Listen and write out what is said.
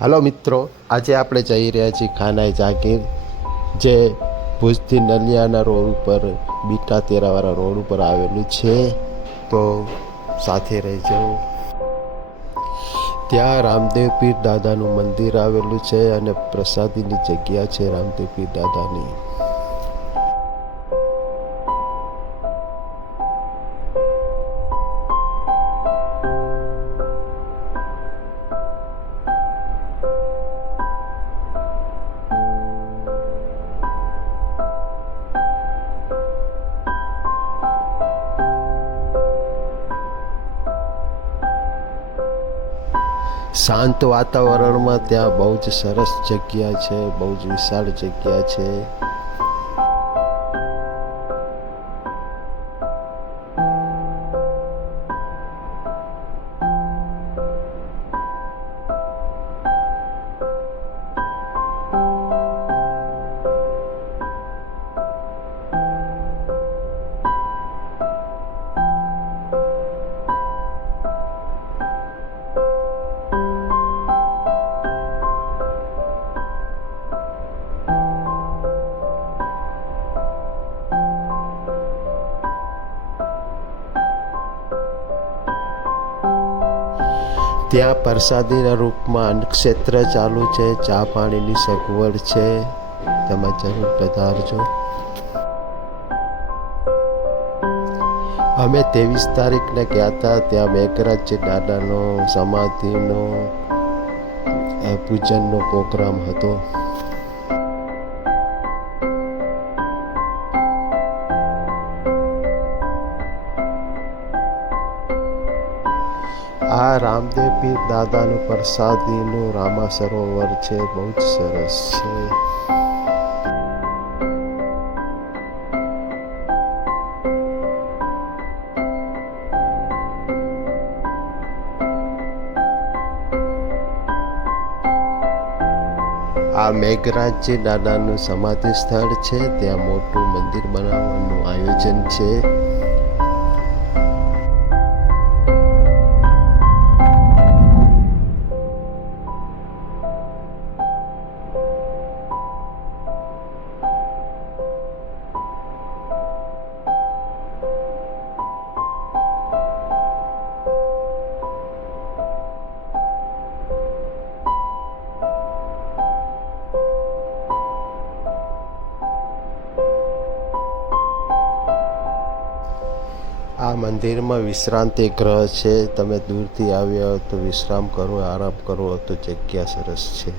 હાલો મિત્રો, આજે આપણે જઈ રહ્યા છીએ ખાનાઈ જાગીર, જે ભુજથી નલિયાના રોડ ઉપર બીટા તેરાવાળા રોડ ઉપર આવેલું છે. તો સાથે રહેજો. ત્યાં રામદેવ પીર દાદાનું મંદિર આવેલું છે અને પ્રસાદીની જગ્યા છે રામદેવ પીર દાદાની. શાંત વાતાવરણમાં ત્યાં બહુ જ સરસ જગ્યા છે, બહુ જ વિશાળ જગ્યા છે. ત્યાં પ્રસાદીના રૂપમાં અન્નક્ષેત્ર ચાલુ છે, ચા પાણીની સગવડ છે. તમે જરૂર પધારજો. અમે 23 તારીખને ગયા હતા. ત્યાં મેઘરાજજી દાદાનો સમાધિનો પૂજનનો પ્રોગ્રામ હતો. આ રામદેવ પીર દાદાનું પ્રસાદીનું રામા સરોવર છે, બહુ જ સરસ છે. આ મેઘરાજજી દાદાનું સમાધિ સ્થળ છે. ત્યાં મોટું મંદિર બનાવવાનું આયોજન છે. આ મંદિરમાં વિશ્રાંતિ ગૃહ છે. તમે દૂરથી આવ્યા હો તો વિશ્રામ કરો, આરામ કરો તો જગ્યા સરસ છે.